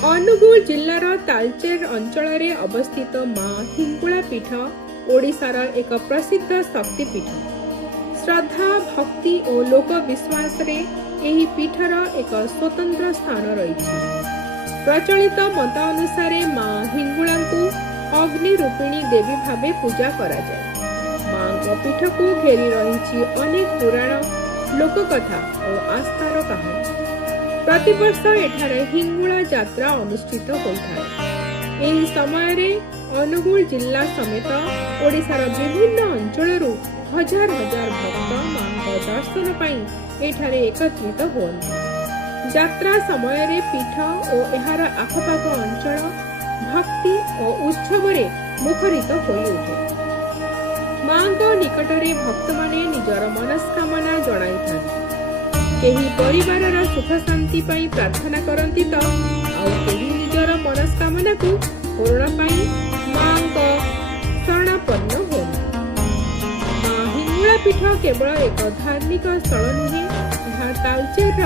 अनुगुल जिल्लार तालचेर अंचल अवस्थित माँ हिंगुला पीठ ओडिशार एक प्रसिद्ध शक्तिपीठ। श्रद्धा भक्ति और लोक विश्वास रे एही पीठर एक स्वतंत्र स्थान रही। प्रचलित मत अनुसार माँ हिंगुला को अग्नि रूपिणी देवी भावे पूजा करा जाए। माँ पीठ को घेरी रही अनेक पुराण लोककथा और आस्थार कहानी। प्रतिवर्ष एठारे हिंगुला यात्रा अनुष्ठित होता है। एही समय रे अनुगुल जिला समेत ओडिशार विभिन्न अंचलरू हजार हजार भक्त मां दर्शन पाई एठारे एकत्रित होती। यात्रा समय रे पीठ और एहार आखपाख अंचल भक्ति और उत्सव रे मुखरित होई उठे। मां निकटरे भक्त माने निजर मनस्कामना जणाई थांती। केही परिवारर सुख शांति पाई प्रार्थना करती तो आउ केही निजर मनस्कामना को पूर्ण पाई मां को शरणापन्न होती। मां हिंगुला पीठ केवल एक धार्मिक स्थल नुहे, यह तालचेर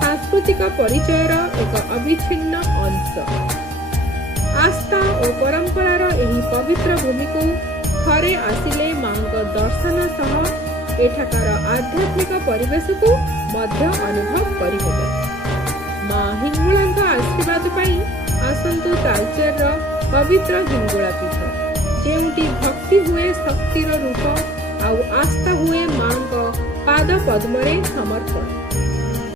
सांस्कृतिक परिचयर एक अविच्छिन्न अंश। आस्था और परंपरार एही पवित्र भूमि को थरे आसिले मां दर्शन सह एठाकार आध्यात्मिक परिवेश को मध्य अनुभव करिहेबे। मां हिंगुला आशीर्वाद पाई आसंतु तालचेर पवित्र हिंगुला पीठ, जेउटी भक्ति हुए शक्तिर रूप आउ आस्था हुए मां पाद पद्मरे समर्पण।